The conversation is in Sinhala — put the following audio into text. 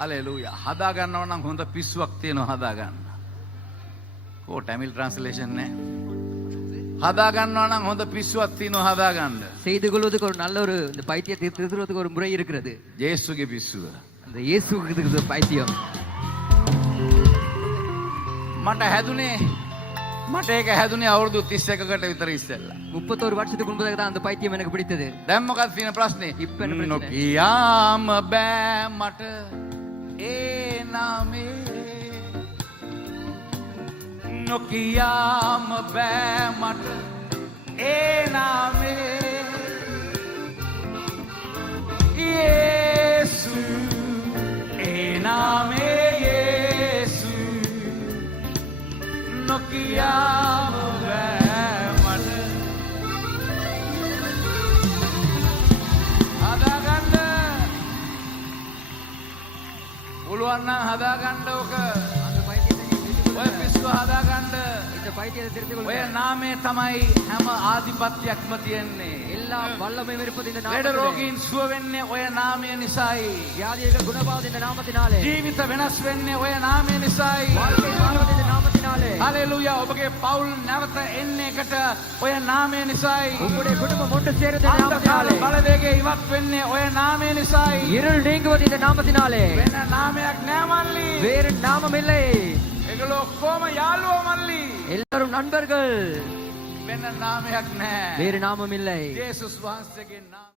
හලෙලූයා. හදා ගන්නව නම් හොඳ පිස්සුවක් තියෙනවා හදා ගන්න. ඕ ටැමිල් ට්‍රාන්ස්ලේෂන් නෑ. හදා ගන්නව නම් හොඳ පිස්සුවක් තියෙනවා හදා ගන්න. செய்து கொள்வதுக்கு ஒரு நல்ல ஒரு இந்த பைத்தியத்தை திருத்துறதுக்கு ஒரு முறை இருக்கிறது. ජේසුගේ පිස්සුව. அந்த இயேசுவுக்கு பைத்தியம். මට ඒක හැදුනේ අවුරුදු 31කට විතර ඉස්සෙල්ලා. 31 வருஷத்துக்கு முன்பதாக தான் அந்த பைத்தியம் எனக்கு பிடித்தது. දැන් මොකක්ද තියෙන ප්‍රශ්නේ? இப்ப என்ன பிரச்சனை? නොකියාම බෑ මට ඒ නාමේ. නොකියාම බෑ මට ඒ නාමේ. යේසු ඒ නාමේ යේසු. නොකියාම බෑ මට හදාගන්න. පුළුවන් නම් හදාගන්න ඕක. அந்த பைத்தியத்தை நீ ඔය පිස්සුව හදාගන්න. இந்த பைத்தியத்தை திருத்திக் ඔය கொள்ளுங்க. නාමය තමයි හැම ආධිපත්‍යයක්ම තියෙන්නේ. எல்லா வல்லமையும் இருப்பது இந்த ලෙඩ நாமத்திலே. රෝගීන් සුව වෙන්නේ ඔය නාමය නිසායි. வியாதிகள் குணமாவது இந்த நாமத்தினாலே. ජීවිත වෙනස් වෙන්නේ ඔය නාමය නිසායි. வாழ்க்கை மாறுவது இந்த நாமத்தினாலே. හලෙලූයා. ඔබගේ පවුල් නැවත එන්නේ එකට ඔය නාමය නිසායි. உங்களுடைய குடும்பம் ஒன்று சேருவது இந்த අන්ධකාර நாமத்தினாலே. බලවේගය ඉවත් වෙන්නේ ඔය නාමය නිසායි. இருள் நீங்குவது இந்த நாமத்தினாலே. වෙන නාමයක් නෑ මල්ලි. வேறு நாமம் இல்லை. ඒගොල්ලෝ ඔක්කොම යාළුවෝ මල්ලි. எல்லாரும் நண்பர்கள். වෙන නාමයක් නෑ. வேறு நாமம் இல்லை. ජේසුස් වහන්සේගේ නාමය